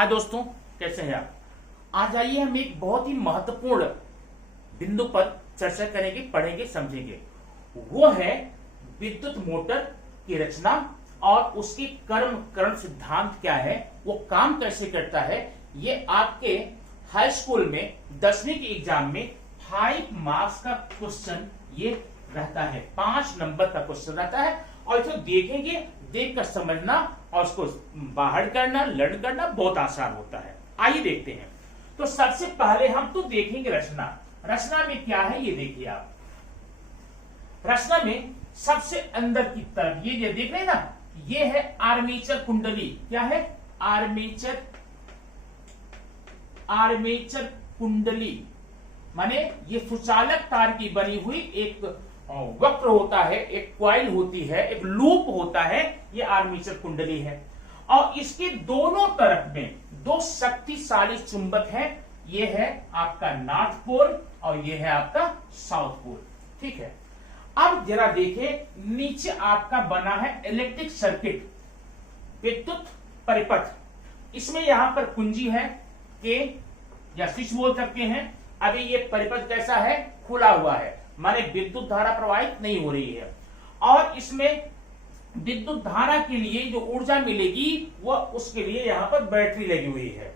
हाँ दोस्तों, कैसे हैं आप। आज आइए हम एक बहुत ही महत्वपूर्ण बिंदु पर चर्चा करेंगे, पढ़ेंगे, समझेंगे। वो है विद्युत मोटर की रचना और उसकी कर्ण सिद्धांत क्या है, वो काम कैसे करता है। ये आपके हाई स्कूल में 10वीं के एग्जाम में 5 मार्क्स का क्वेश्चन ये रहता है, 5 नंबर का क्वेश्चन रहता है। और इसे देखेंगे, देख कर समझना और उसको बाहर करना, लर्न करना बहुत आसान होता है। आइए देखते हैं। तो सबसे पहले हम तो देखेंगे रचना। रचना में क्या है ये देखिए आप। रचना में सबसे अंदर की तरफ ये देख रहे हैं ना, ये है आर्मेचर कुंडली। क्या है? आर्मेचर कुंडली माने ये सुचालक तार की बनी हुई एक वक्र होता है, एक क्वाइल होती है, एक लूप होता है। ये आर्मेचर कुंडली है और इसके दोनों तरफ में 2 शक्तिशाली चुंबक है। ये है आपका नॉर्थ पोल और ये है आपका साउथ पोल। ठीक है, अब जरा देखें, नीचे आपका बना है इलेक्ट्रिक सर्किट, विद्युत परिपथ। इसमें यहां पर कुंजी है के या स्विच बोल सकते हैं। अभी ये परिपथ कैसा है? खुला हुआ है, माने विद्युत धारा प्रवाहित नहीं हो रही है। और इसमें विद्युत धारा के लिए जो ऊर्जा मिलेगी वह उसके लिए यहां पर बैटरी लगी हुई है।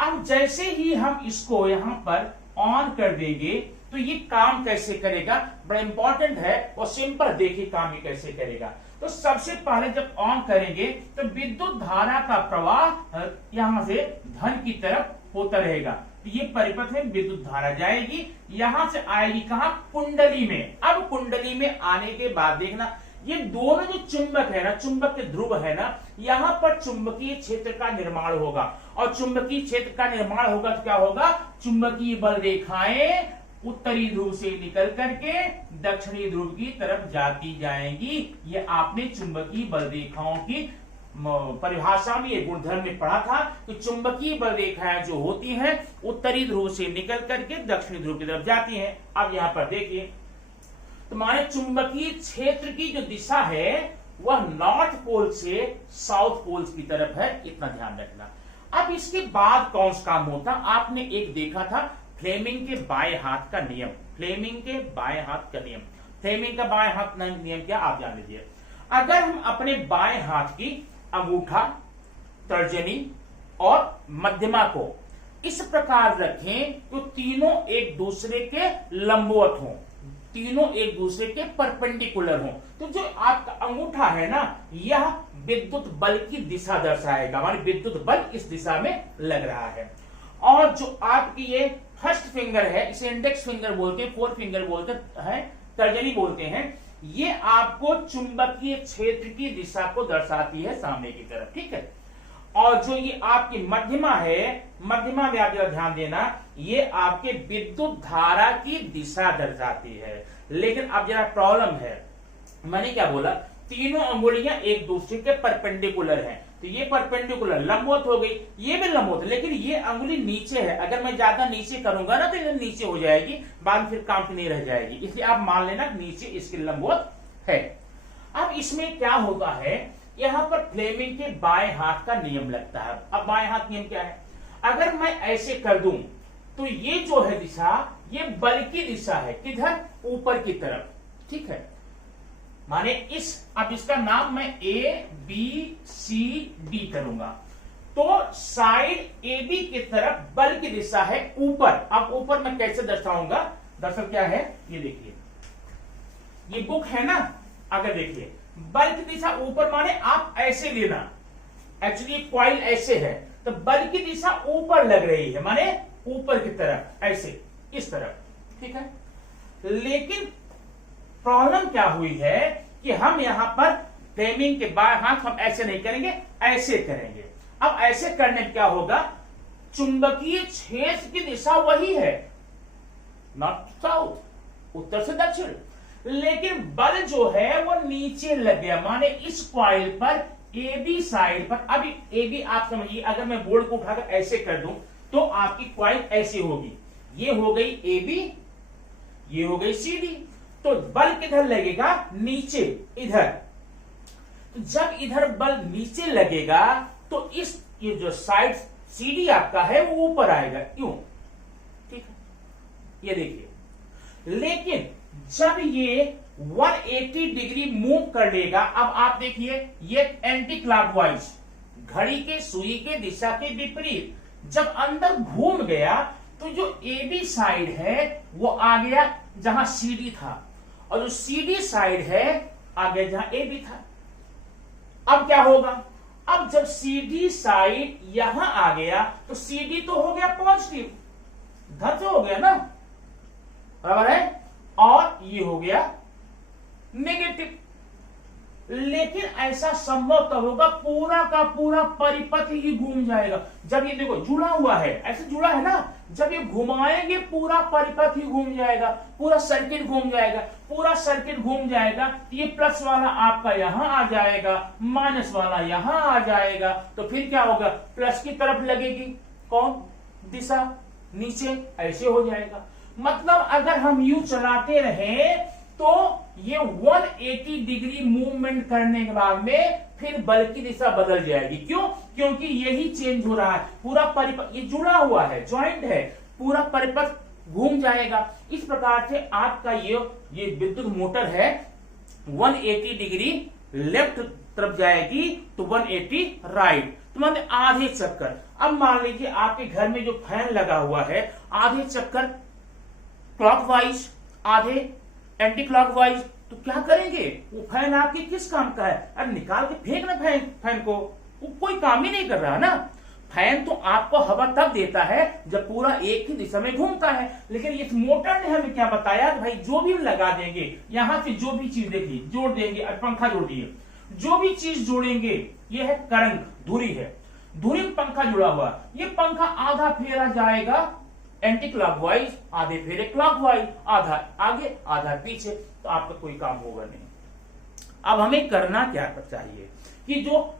अब जैसे ही हम इसको यहां पर ऑन कर देंगे तो ये काम कैसे करेगा, बड़ा इंपॉर्टेंट है। और सिंपल देखिए काम ये कैसे करेगा। तो सबसे पहले जब ऑन करेंगे तो विद्युत धारा का प्रवाह यहां से धन की तरफ होता रहेगा। तो ये परिपथ में विद्युत धारा जाएगी, यहां से आएगी कहां? कुंडली में। अब कुंडली में आने के बाद देखना, ये दोनों जो चुंबक है ना, चुंबक के ध्रुव है ना, यहां पर चुंबकीय क्षेत्र का निर्माण होगा। और चुंबकीय क्षेत्र का निर्माण होगा तो क्या होगा? चुंबकीय बल रेखाएं उत्तरी ध्रुव से निकल करके दक्षिणी ध्रुव की तरफ जाती जाएंगी। ये आपने चुंबकीय बल रेखाओं की परिभाषा में, ये गुणधर्म में पढ़ा था कि चुंबकीय बल रेखाएं जो होती हैं उत्तरी ध्रुव से निकल करके दक्षिणी ध्रुव की तरफ जाती हैं। अब यहां पर देखिए, तो माने चुंबकीय क्षेत्र की जो दिशा है वह नॉर्थ पोल से साउथ पोल की तरफ है, इतना ध्यान रखना। अब इसके बाद कौन सा काम होता? आपने एक देखा था फ्लेमिंग के बाएं हाथ का नियम। फ्लेमिंग के बाएं हाथ का नियम, फ्लेमिंग का बाएं हाथ नियम क्या आप जान लीजिए। अगर हम अपने बाएं हाथ की अंगूठा, तर्जनी और मध्यमा को इस प्रकार रखें तो तीनों एक दूसरे के लंबवत हों, तीनों एक दूसरे के परपेंडिकुलर हों, तो जो आपका अंगूठा है ना, यह विद्युत बल की दिशा दर्शाएगा, माने विद्युत बल इस दिशा में लग रहा है। और जो आपकी ये फर्स्ट फिंगर है, इसे इंडेक्स फिंगर बोलते हैं, 4 फिंगर बोलते हैं, तर्जनी बोलते हैं, ये आपको चुंबकीय क्षेत्र की दिशा को दर्शाती है सामने की तरफ। ठीक है, और जो ये आपकी मध्यमा है, मध्यमा में आप जरा ध्यान देना, ये आपके विद्युत धारा की दिशा दर्शाती है। लेकिन अब जरा प्रॉब्लम है, मैंने क्या बोला, तीनों अंगुलियां एक दूसरे के परपेंडिकुलर हैं, तो ये परपेंडिकुलर लंबवत हो गई, ये भी लंबवत, लेकिन ये अंगुली नीचे है। अगर मैं ज्यादा नीचे करूंगा ना तो ये नीचे हो जाएगी, बाद में फिर काम की नहीं रह जाएगी, इसलिए आप मान लेना नीचे इसके लंबवत है। अब इसमें क्या होता है, यहां पर फ्लेमिंग के बाएं हाथ का नियम लगता है। अब बाएं हाथ नियम क्या है? अगर मैं ऐसे कर दूं तो ये जो है दिशा, ये बल की दिशा है, किधर? ऊपर की तरफ। ठीक है, माने इस, अब इसका नाम मैं ABCD करूंगा, तो साइड AB की तरफ बल की दिशा है ऊपर। अब ऊपर मैं कैसे दर्शाऊंगा? दरअसल क्या है ये देखिए, ये बुक है ना, अगर देखिए बल की दिशा ऊपर, माने आप ऐसे लेना, एक्चुअली क्वाइल ऐसे है तो बल की दिशा ऊपर लग रही है, माने ऊपर की तरफ, ऐसे इस तरफ। ठीक है, लेकिन प्रॉब्लम क्या हुई है कि हम यहां पर फ्लेमिंग के बाएं हाथ हम ऐसे नहीं करेंगे, ऐसे करेंगे। अब ऐसे करने में क्या होगा, चुंबकीय क्षेत्र की दिशा वही है, नॉर्थ साउथ, उत्तर से दक्षिण, लेकिन बल जो है वो नीचे लग गया, माने इस कॉइल पर AB साइड पर। अभी AB आप समझिए, अगर मैं बोर्ड को उठाकर ऐसे कर दूं तो आपकी कॉइल ऐसी होगी, ये हो गई AB, ये हो गई CD, तो बल किधर लगेगा? नीचे, इधर। तो जब इधर बल नीचे लगेगा तो इस ये जो साइड CD आपका है वो ऊपर आएगा, क्यों? ठीक है, ये देखिए। लेकिन जब ये 180 डिग्री मूव कर लेगा, अब आप देखिए ये एंटी क्लॉकवाइज, घड़ी के सुई के दिशा के विपरीत, जब अंदर घूम गया तो जो AB साइड है वो आ गया जहां CD था, और जो CD साइड है आ गया जहां AB था। अब क्या होगा? अब जब CD साइड यहां आ गया तो CD तो हो गया पॉजिटिव, धन से हो गया ना, बराबर है, और ये हो गया नेगेटिव। लेकिन ऐसा संभव तब होगा पूरा का पूरा परिपथ ही घूम जाएगा। जब ये देखो जुड़ा हुआ है, ऐसे जुड़ा है ना, जब ये घुमाएंगे पूरा परिपथ ही घूम जाएगा, पूरा सर्किट घूम जाएगा। पूरा सर्किट घूम जाएगा, ये प्लस वाला आपका यहां आ जाएगा, माइनस वाला यहां आ जाएगा, तो फिर क्या होगा? प्लस की तरफ लगेगी कौन दिशा? नीचे, ऐसे हो जाएगा। मतलब अगर हम यू चलाते रहे तो ये 180 डिग्री मूवमेंट करने के बाद में फिर बल की दिशा बदल जाएगी। क्यों? क्योंकि यही चेंज हो रहा है, पूरा परिपथ ये जुड़ा हुआ है, ज्वाइंट है, पूरा परिपथ घूम जाएगा। इस प्रकार से आपका ये विद्युत मोटर है 180 डिग्री लेफ्ट तरफ जाएगी तो 180 राइट, तो मान आधे चक्कर। अब मान लीजिए आपके घर में जो फैन लगा हुआ है, आधे चक्कर क्लॉकवाइज, आधे एंटी क्लॉकवाइज, तो क्या करेंगे? वो फैन आपके किस काम का है? अरे निकाल के फेंक ना फैन को, वो कोई काम ही नहीं कर रहा ना। फैन तो आपको हवा तब देता है जब पूरा एक ही दिशा में घूमता है। लेकिन इस मोटर ने हमें क्या बताया कि भाई जो भी लगा देंगे, यहां से जो भी चीज देखिए जोड़ देंगे, पंखा जोड़ दिए, जो भी चीज जोड़ेंगे, ये है करंट, धुरी है, धुरी में पंखा जुड़ा हुआ, ये पंखा आधा फेरा जाएगा एंटी क्लॉकवाइज, आधे फेरे क्लॉकवाइज, आधा आगे आधा पीछे, तो आपका कोई काम होगा नहीं। अब हमें करना क्या चाहिए कि जो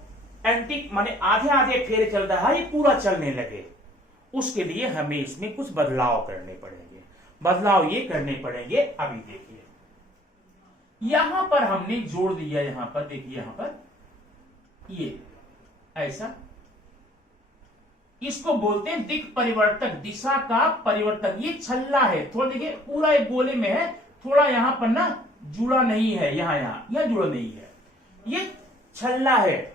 एंटी माने आधे आधे फेरे चल रहा है ये पूरा चलने लगे, उसके लिए हमें इसमें कुछ बदलाव करने पड़ेंगे। बदलाव ये करने पड़ेंगे, अभी देखिए यहां पर हमने जोड़ दिया, यहां पर देखिए, यहां पर ये ऐसा, इसको बोलते हैं दिक् परिवर्तक, दिशा का परिवर्तक। ये छल्ला है, थोड़ा देखिए पूरा एक गोले में है, थोड़ा यहां पर ना जुड़ा नहीं है, यहां जुड़ा नहीं है, ये छल्ला है।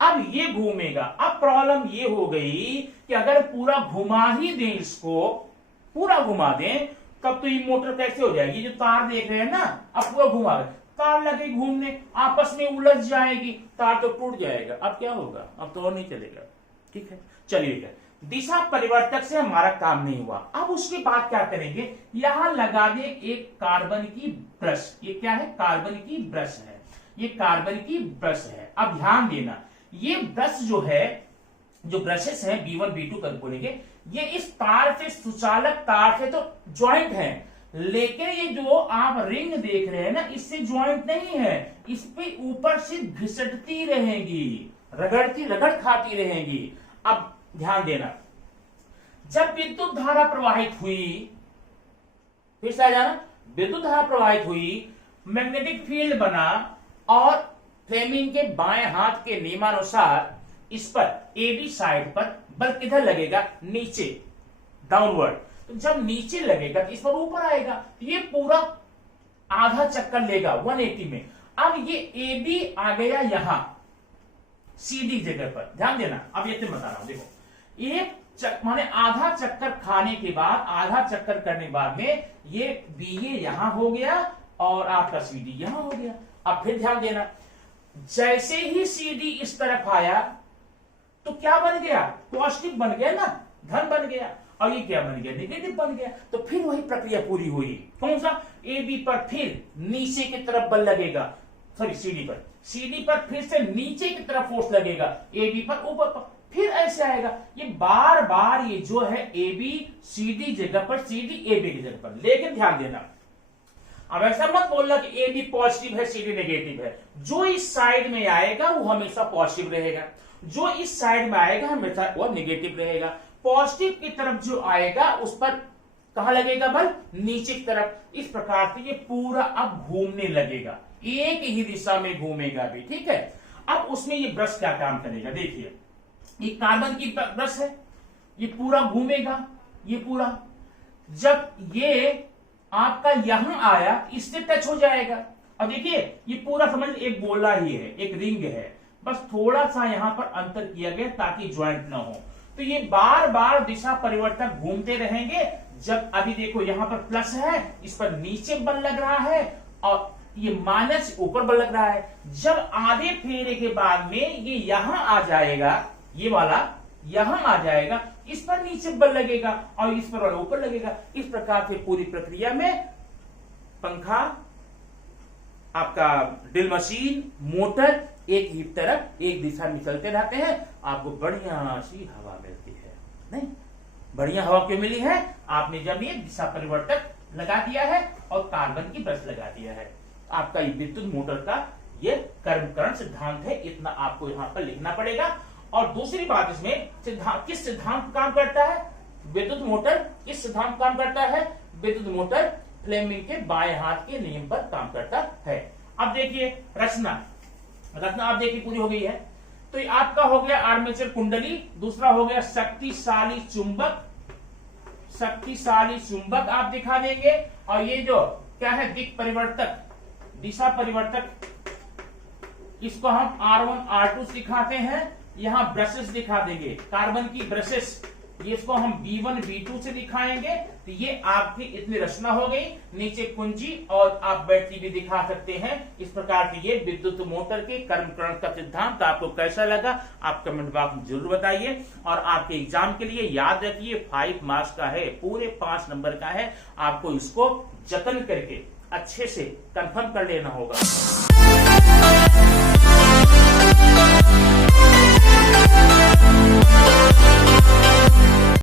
अब ये घूमेगा। अब प्रॉब्लम ये हो गई कि अगर पूरा घुमा ही दें, इसको पूरा घुमा दें, तब तो ये मोटर कैसे हो जाएगी? जो तार देख रहे हैं ना, अब पूरा घुमा रहे, तार लगे घूमने, आपस में उलझ जाएगी, तार तो टूट जाएगा। अब क्या होगा? अब तो और नहीं चलेगा। ठीक है, चलिएगा। दिशा परिवर्तक से हमारा काम नहीं हुआ। अब उसके बाद क्या करेंगे? यहां लगा दे एक कार्बन की ब्रश। ये क्या है? कार्बन की ब्रश है, ये कार्बन की ब्रश है। अब ध्यान देना, ये ब्रश जो है, जो ब्रशेस हैं B1 B2 तक बोलेंगे, ये इस तार से, सुचालक तार से तो ज्वाइंट है, लेकिन ये जो आप रिंग देख रहे हैं ना, इससे ज्वाइंट नहीं है, इस पे ऊपर से घिसटती रहेगी, रगड़ खाती रहेगी। अब ध्यान देना, जब विद्युत धारा प्रवाहित हुई, फिर से आ जाना, विद्युत धारा प्रवाहित हुई, मैग्नेटिक फील्ड बना, और फ्लेमिंग के बाएं हाथ के नियमानुसार इस पर AB साइड पर बल किधर लगेगा? नीचे, डाउनवर्ड। तो जब नीचे लगेगा तो इस पर ऊपर आएगा, तो ये पूरा आधा चक्कर लेगा 180 में। अब ये AB आ गया यहां CD जगह पर, ध्यान देना। अब ये बता रहा हूं, देखो, एक माने आधा चक्कर खाने के बाद, आधा चक्कर करने के बाद में ये BA यहां हो गया और आपका CD यहां हो गया। अब फिर ध्यान देना, जैसे ही CD इस तरफ आया तो क्या बन गया? पॉजिटिव बन गया ना, धन बन गया, और ये क्या बन गया? नेगेटिव बन गया। तो फिर वही प्रक्रिया पूरी हुई। कौन सा? AB पर फिर नीचे की तरफ बल लगेगा, सॉरी CD पर फिर से नीचे की तरफ फोर्स लगेगा, AB पर ऊपर पर, फिर ऐसे आएगा। ये बार बार ये जो है AB CD जगह पर, CD AB की जगह पर। लेकिन ध्यान देना, अब ऐसा मत बोलना कि AB पॉजिटिव है CD नेगेटिव है। जो इस साइड में आएगा वो हमेशा पॉजिटिव रहेगा, जो इस साइड में आएगा हमेशा वो नेगेटिव रहेगा। पॉजिटिव की तरफ जो आएगा उस पर कहां लगेगा बल? नीचे की तरफ। इस प्रकार से ये पूरा अब घूमने लगेगा, एक ही दिशा में घूमेगा भी। ठीक है, अब उसमें ये ब्रश क्या काम करेगा? देखिए, ये कार्बन की ब्रश है, ये पूरा घूमेगा, ये पूरा जब ये आपका यहां आया इससे टच हो जाएगा। अब देखिए ये पूरा समझ एक गोला ही है, एक रिंग है, बस थोड़ा सा यहां पर अंतर किया गया ताकि ज्वाइंट ना हो। तो ये बार बार दिशा परिवर्तक घूमते रहेंगे। जब अभी देखो यहां पर प्लस है, इस पर नीचे बल लग रहा है और ये माइनस ऊपर बल लग रहा है। जब आधे फेरे के बाद में ये यहां आ जाएगा, ये वाला यहां आ जाएगा, इस पर नीचे बल लगेगा और इस पर ऊपर लगेगा। इस प्रकार से पूरी प्रक्रिया में पंखा, आपका ड्रिल मशीन, मोटर एक ही तरफ एक दिशा में चलते रहते हैं। आपको बढ़िया सी हवा मिलती है। नहीं, बढ़िया हवा क्यों मिली है? आपने जब ये दिशा परिवर्तक लगा दिया है और कार्बन की ब्रश लगा दिया है। आपका ये विद्युत मोटर का ये कर्मकरण सिद्धांत है, इतना आपको यहां पर लिखना पड़ेगा। और दूसरी बात इसमें सिद्धांत, किस सिद्धांत काम करता है? विद्युत मोटर किस सिद्धांत काम करता है? विद्युत मोटर फ्लेमिंग के बाएं हाथ के नियम पर काम करता है। अब देखिए रचना आप देखिए पूरी हो गई है। तो ये आपका हो गया आर्मेचर कुंडली, दूसरा हो गया शक्तिशाली चुंबक। शक्तिशाली चुंबक आप दिखा देंगे। और ये जो क्या है, दिक् परिवर्तक, दिशा परिवर्तक, इसको हम R1 R2 दिखाते हैं। यहां ब्रशेस दिखा देंगे, कार्बन की ब्रशेस, ये इसको हम B1 B2 से दिखाएंगे। तो ये आपकी इतनी रचना हो गई। नीचे कुंजी और आप बैटरी भी दिखा सकते हैं। इस प्रकार की ये विद्युत मोटर के कर्मकरण का सिद्धांत आपको कैसा लगा आप कमेंट बॉक्स में जरूर बताइए। और आपके एग्जाम के लिए याद रखिए 5 मार्क्स का है, पूरे 5 नंबर का है। आपको इसको जतन करके अच्छे से कंफर्म कर लेना होगा।